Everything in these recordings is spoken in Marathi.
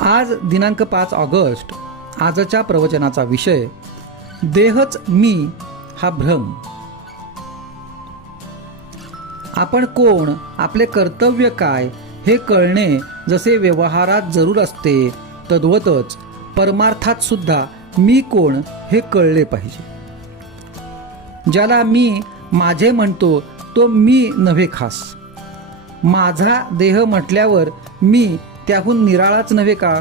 आज दिनांक 5 ऑगस्ट. आजच्या प्रवचनाचा विषय देहच मी हा भ्रम. आपण कोण, आपले कर्तव्य काय हे कळणे जसे व्यवहारात जरूर असते, तद्वतच परमार्थात सुद्धा मी कोण हे कळले पाहिजे. ज्याला मी माझे म्हणतो तो मी नव्हे खास. माझा देह म्हटल्यावर मी त्याहून निराळाच नव्हे का?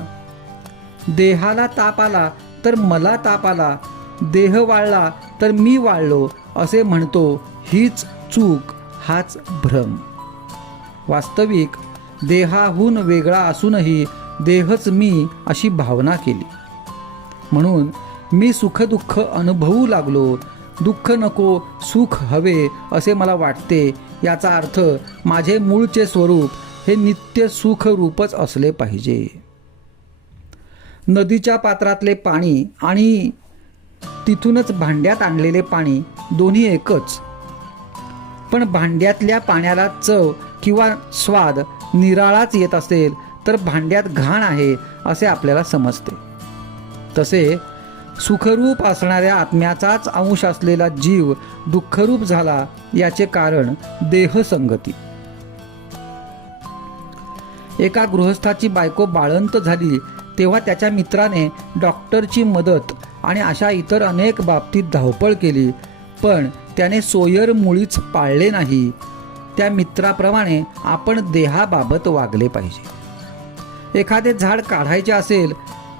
देहाला ताप आला तर मला ताप आला, देह वाळला तर मी वाळलो असे म्हणतो, हीच चूक, हाच भ्रम. वास्तविक देहाहून वेगळा असूनही देहच मी अशी भावना केली. म्हणून मी सुखदुःख अनुभवू लागलो. दुःख नको, सुख हवे असे मला वाटते. याचा अर्थ माझे मूळचे स्वरूप हे नित्य सुख रूपच असले पाहिजे. नदीच्या पात्रातले पाणी आणि तिथूनच भांड्यात आणलेले पाणी दोन्ही एकच. पण भांड्यातल्या पाण्याला चव किंवा स्वाद निराळाच येत असेल तर भांड्यात घाण आहे असे आपल्याला समजते. तसे सुखरूप असणाऱ्या आत्म्याचाच अंश असलेला जीव दुःखरूप झाला याचे कारण देहसंगती. एका गृहस्थाची बायको बाळंत झाली तेव्हा त्याच्या मित्राने डॉक्टरची मदत आणि अशा इतर अनेक बाबतीत धावपळ केली, पण त्याने सोयर मुळीच पाळले नाही. त्या मित्राप्रमाणे आपण देहाबाबत वागले पाहिजे. एखादे झाड काढायचे असेल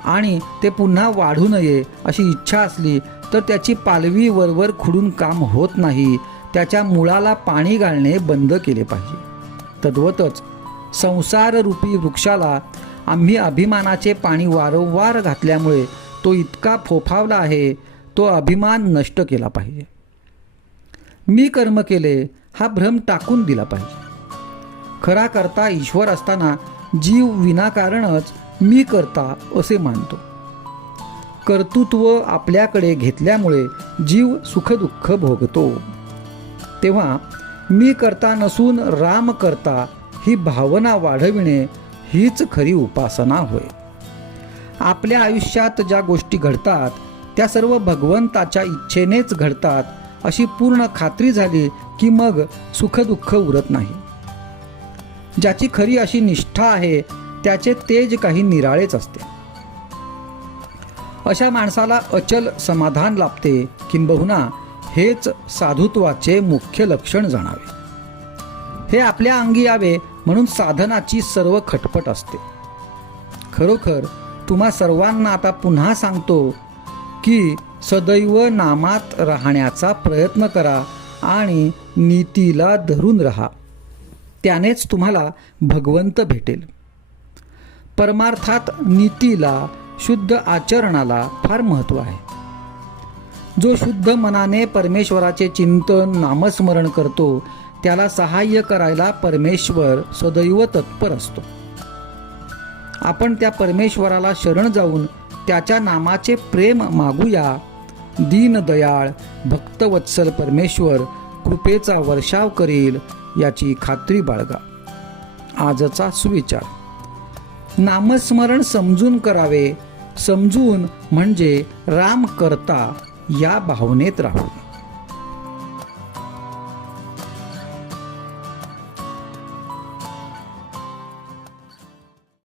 आणि ते पुन्हा वाढू नये अशी इच्छा असली तर त्याची पालवी वरवर खुडून काम होत नाही. त्याच्या मुळाला पाणी घालणे बंद केले पाहिजे. तद्वतच संसाररूपी वृक्षाला आम्ही अभिमानाचे पाणी वारंवार घातल्यामुळे तो इतका फोफावला आहे, तो अभिमान नष्ट केला पाहिजे. मी कर्म केले हा भ्रम टाकून दिला पाहिजे. खरा करता ईश्वर असताना जीव विनाकारणच मी करता असे मानतो. कर्तृत्व आपल्याकडे घेतल्यामुळे जीव सुखदुःख भोगतो. तेव्हा मी करता नसून राम करता ही भावना वाढविणे हीच खरी उपासना होय. आपल्या आयुष्यात ज्या गोष्टी घडतात त्या सर्व भगवंताच्या इच्छेनेच घडतात अशी पूर्ण खात्री झाली की मग सुखदुःख उरत नाही. ज्याची खरी अशी निष्ठा आहे त्याचे तेज काही निराळेच असते. अशा माणसाला अचल समाधान लाभते. किंबहुना हेच साधुत्वाचे मुख्य लक्षण जाणावे. हे आपल्या अंगी यावे म्हणून साधनाची सर्व खटपट असते. खरोखर तुम्हा सर्वांना आता पुन्हा सांगतो की सदैव नामात राहण्याचा प्रयत्न करा आणि नीतीला धरून राहा. त्यानेच तुम्हाला भगवंत भेटेल. परमार्थात नीतीला, शुद्ध आचरणाला फार महत्त्व आहे. जो शुद्ध मनाने परमेश्वराचे चिंतन, नामस्मरण करतो त्याला सहाय्य करायला परमेश्वर सदैव तत्पर असतो. आपण त्या परमेश्वराला शरण जाऊन त्याच्या नामाचे प्रेम मागूया. दीनदयाळ भक्तवत्सल परमेश्वर कृपेचा वर्षाव करील याची खात्री बाळगा. आजचा सुविचार: नामस्मरण समजून करावे. समजून म्हणजे राम करता या भावनेत राहू.